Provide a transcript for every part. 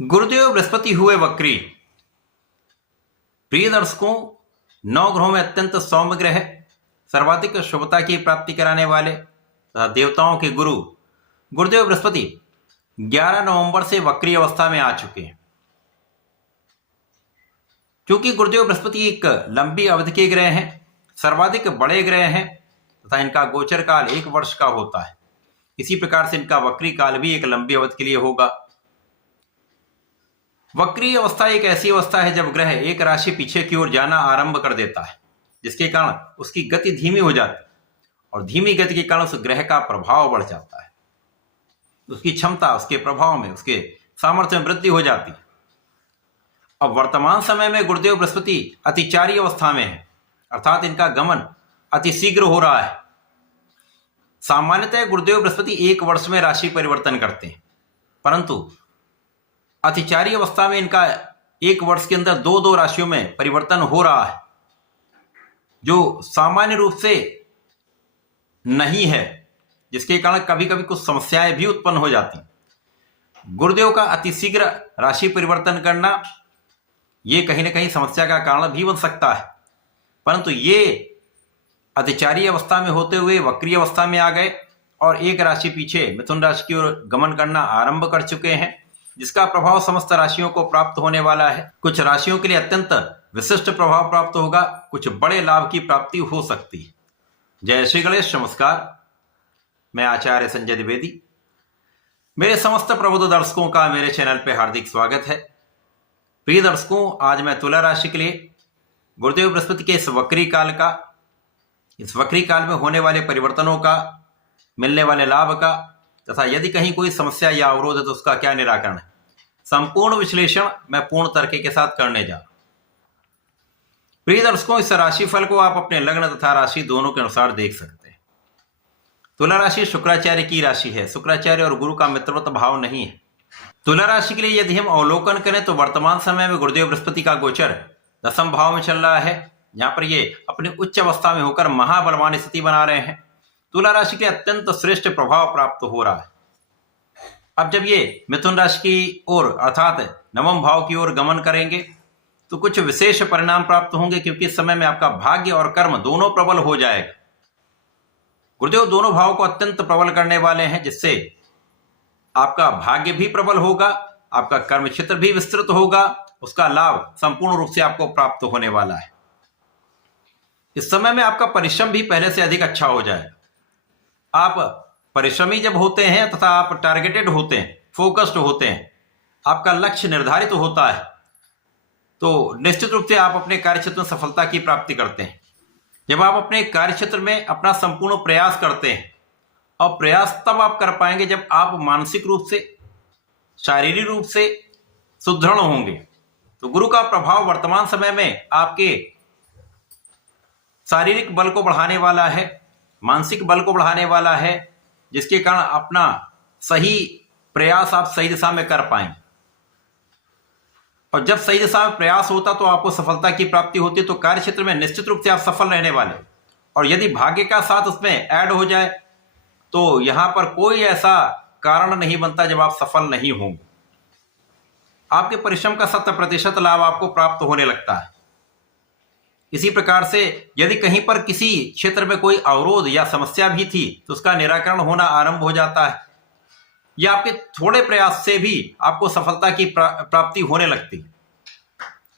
गुरुदेव बृहस्पति हुए वक्री। प्रिय दर्शकों, 9 ग्रहों में अत्यंत सौम्य ग्रह, सर्वाधिक शुभता की प्राप्ति कराने वाले तथा देवताओं के गुरु गुरुदेव बृहस्पति 11 नवंबर से वक्री अवस्था में आ चुके हैं। क्योंकि गुरुदेव बृहस्पति एक लंबी अवधि के ग्रह हैं, सर्वाधिक बड़े ग्रह हैं तथा इनका गोचर काल 1 वर्ष का होता है। इसी प्रकार से इनका वक्री काल भी एक लंबी अवधि के लिए होगा। वक्री अवस्था एक ऐसी अवस्था है जब ग्रह एक राशि पीछे की ओर जाना आरंभ कर देता है, जिसके कारण उसकी गति धीमी हो जाती है और धीमी गति के कारण उस ग्रह का प्रभाव बढ़ जाता है। उसकी क्षमता, उसके प्रभाव में, उसके सामर्थ्य में वृद्धि हो जाती है। अब वर्तमान समय में गुरुदेव बृहस्पति अतिचारी अवस्था में है, अर्थात इनका गमन अति शीघ्र हो रहा है। सामान्यतः गुरुदेव बृहस्पति 1 वर्ष में राशि परिवर्तन करते हैं, परंतु अतिचारी अवस्था में इनका 1 वर्ष के अंदर 2 राशियों में परिवर्तन हो रहा है, जो सामान्य रूप से नहीं है, जिसके कारण कभी कभी कुछ समस्याएं भी उत्पन्न हो जाती हैं। गुरुदेव का अतिशीघ्र राशि परिवर्तन करना ये कहीं ना कहीं समस्या का कारण भी बन सकता है, परंतु ये अतिचारी अवस्था में होते हुए वक्री अवस्था में आ गए और 1 राशि पीछे मिथुन राशि की ओर गमन करना आरंभ कर चुके हैं, जिसका प्रभाव समस्त राशियों को प्राप्त होने वाला है। कुछ राशियों के लिए अत्यंत विशिष्ट प्रभाव प्राप्त होगा, कुछ बड़े लाभ की प्राप्ति हो सकती है। जय श्री गणेश। नमस्कार, मैं आचार्य संजय द्विवेदी। मेरे समस्त प्रबुद्ध दर्शकों का मेरे चैनल पे हार्दिक स्वागत है। प्रिय दर्शकों, आज मैं तुला राशि के लिए गुरुदेव बृहस्पति के इस वक्री काल में होने वाले परिवर्तनों का, मिलने वाले लाभ का तथा यदि कहीं कोई समस्या या अवरोध है तो उसका क्या निराकरण है, संपूर्ण विश्लेषण मैं पूर्ण तर्क के साथ करने जा रहा हूं। प्रिय दर्शकों, इस राशिफल को आप अपने लग्न तथा राशि दोनों के अनुसार देख सकते हैं। तुला राशि शुक्राचार्य की राशि है। शुक्राचार्य और गुरु का मित्रवत भाव नहीं है। तुला राशि के लिए यदि हम अवलोकन करें तो वर्तमान समय में गुरुदेव बृहस्पति का गोचर 10वें भाव में चल रहा है। यहाँ पर ये अपनी उच्च अवस्था में होकर महाबलवान स्थिति बना रहे हैं। तुला राशि के अत्यंत श्रेष्ठ प्रभाव प्राप्त हो रहा है। अब जब ये मिथुन राशि की ओर अर्थात 9वें भाव की ओर गमन करेंगे तो कुछ विशेष परिणाम प्राप्त होंगे, क्योंकि इस समय में आपका भाग्य और कर्म दोनों प्रबल हो जाएगा। गुरुदेव दोनों भाव को अत्यंत प्रबल करने वाले हैं, जिससे आपका भाग्य भी प्रबल होगा, आपका कर्म क्षेत्र भी विस्तृत होगा, उसका लाभ संपूर्ण रूप से आपको प्राप्त होने वाला है। इस समय में आपका परिश्रम भी पहले से अधिक अच्छा हो जाएगा। आप परिश्रमी जब होते हैं तथा आप टारगेटेड होते हैं, फोकस्ड होते हैं, आपका लक्ष्य निर्धारित होता है, तो निश्चित रूप से आप अपने कार्यक्षेत्र में सफलता की प्राप्ति करते हैं। जब आप अपने कार्यक्षेत्र में अपना संपूर्ण प्रयास करते हैं, और प्रयास तब आप कर पाएंगे जब आप मानसिक रूप से, शारीरिक रूप से सुदृढ़ होंगे। तो गुरु का प्रभाव वर्तमान समय में आपके शारीरिक बल को बढ़ाने वाला है, मानसिक बल को बढ़ाने वाला है, जिसके कारण अपना सही प्रयास आप सही दिशा में कर पाएंगे। और जब सही दिशा में प्रयास होता तो आपको सफलता की प्राप्ति होती है, तो कार्य क्षेत्र में निश्चित रूप से आप सफल रहने वाले। और यदि भाग्य का साथ उसमें ऐड हो जाए तो यहां पर कोई ऐसा कारण नहीं बनता जब आप सफल नहीं होंगे। आपके परिश्रम का 100% लाभ आपको प्राप्त होने लगता है। इसी प्रकार से यदि कहीं पर किसी क्षेत्र में कोई अवरोध या समस्या भी थी तो उसका निराकरण होना आरंभ हो जाता है, या आपके थोड़े प्रयास से भी आपको सफलता की प्राप्ति होने लगती है।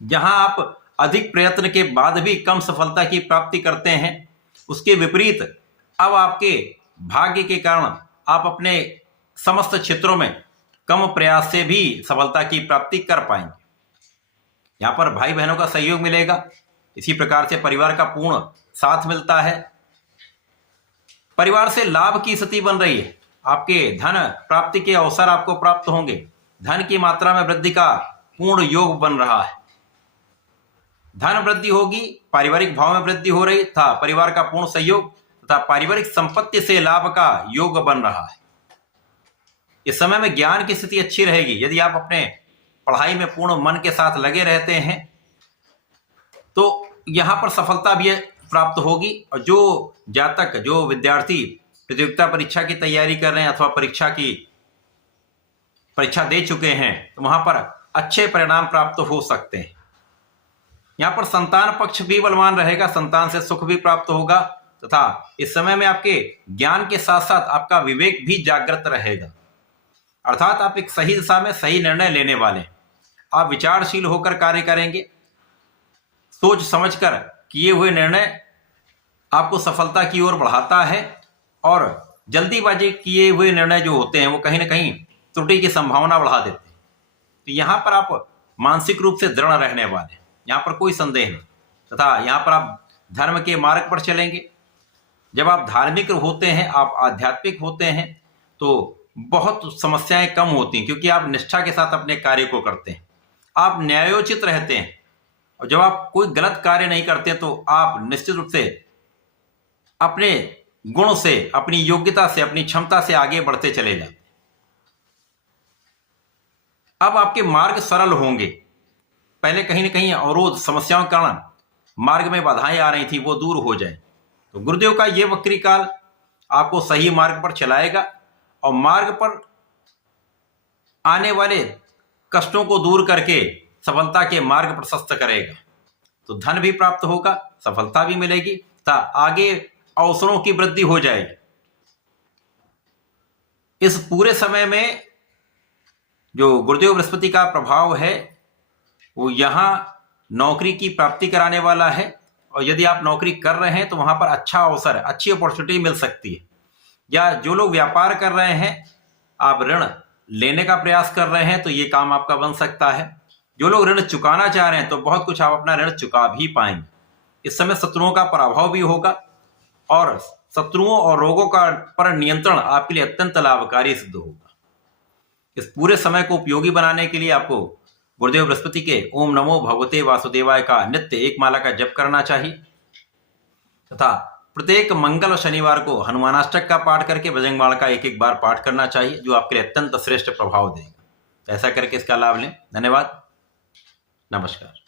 जहां आप अधिक प्रयत्न के बाद भी कम सफलता की प्राप्ति करते हैं, उसके विपरीत अब आपके भाग्य के कारण आप अपने समस्त क्षेत्रों में कम प्रयास से भी सफलता की प्राप्ति कर पाएंगे। यहां पर भाई बहनों का सहयोग मिलेगा। इसी प्रकार से परिवार का पूर्ण साथ मिलता है। परिवार से लाभ की स्थिति बन रही है। आपके धन प्राप्ति के अवसर आपको प्राप्त होंगे। धन की मात्रा में वृद्धि का पूर्ण योग बन रहा है। धन वृद्धि होगी, पारिवारिक भाव में वृद्धि हो रही था, परिवार का पूर्ण सहयोग तथा पारिवारिक संपत्ति से लाभ का योग बन रहा है। इस समय में ज्ञान की स्थिति अच्छी रहेगी। यदि आप अपने पढ़ाई में पूर्ण मन के साथ लगे रहते हैं तो यहां पर सफलता भी प्राप्त होगी। और जो जातक, जो विद्यार्थी प्रतियोगिता परीक्षा की तैयारी कर रहे हैं अथवा परीक्षा की परीक्षा दे चुके हैं तो वहां पर अच्छे परिणाम प्राप्त हो सकते हैं। यहाँ पर संतान पक्ष भी बलवान रहेगा, संतान से सुख भी प्राप्त होगा तथा इस समय में आपके ज्ञान के साथ साथ आपका विवेक भी जागृत रहेगा, अर्थात आप एक सही दिशा में सही निर्णय लेने वाले हैं। आप विचारशील होकर कार्य करेंगे, सोच समझकर किए हुए निर्णय आपको सफलता की ओर बढ़ाता है और जल्दीबाजी किए हुए निर्णय जो होते हैं वो कहीं ना कहीं त्रुटि की संभावना बढ़ा देते हैं। तो यहाँ पर आप मानसिक रूप से दृढ़ रहने वाले हैं, यहाँ पर कोई संदेह नहीं, तथा यहाँ पर आप धर्म के मार्ग पर चलेंगे। जब आप धार्मिक होते हैं, आप आध्यात्मिक होते हैं तो बहुत समस्याएं कम होती हैं, क्योंकि आप निष्ठा के साथ अपने कार्य को करते हैं, आप न्यायोचित रहते हैं। और जब आप कोई गलत कार्य नहीं करते तो आप निश्चित रूप से अपने गुण से, अपनी योग्यता से, अपनी क्षमता से आगे बढ़ते चले जाते। अब आपके मार्ग सरल होंगे। पहले कहीं ना कहीं अवरोध, समस्याओं के कारण मार्ग में बाधाएं आ रही थी, वो दूर हो जाए। तो गुरुदेव का ये वक्री काल आपको सही मार्ग पर चलाएगा और मार्ग पर आने वाले कष्टों को दूर करके सफलता के मार्ग प्रशस्त करेगा। तो धन भी प्राप्त होगा, सफलता भी मिलेगी तथा आगे अवसरों की वृद्धि हो जाएगी। इस पूरे समय में जो गुरुदेव बृहस्पति का प्रभाव है वो यहाँ नौकरी की प्राप्ति कराने वाला है, और यदि आप नौकरी कर रहे हैं तो वहां पर अच्छा अवसर, अच्छी अपॉर्चुनिटी मिल सकती है। या जो लोग व्यापार कर रहे हैं, आप ऋण लेने का प्रयास कर रहे हैं तो ये काम आपका बन सकता है। जो लोग ऋण चुकाना चाह रहे हैं तो बहुत कुछ आप अपना ऋण चुका भी पाएंगे। इस समय शत्रुओं का पराभव भी होगा और शत्रुओं और रोगों का पर नियंत्रण आपके लिए अत्यंत लाभकारी सिद्ध होगा। इस पूरे समय को उपयोगी बनाने के लिए आपको गुरुदेव बृहस्पति के ओम नमो भगवते वासुदेवाय का नित्य एक माला का जप करना चाहिए तथा प्रत्येक मंगल और शनिवार को हनुमानाष्टक का पाठ करके बजरंगबाण का एक एक बार पाठ करना चाहिए, जो आपके लिए अत्यंत श्रेष्ठ प्रभाव देगा। तो ऐसा करके इसका लाभ लें। धन्यवाद, नमस्कार।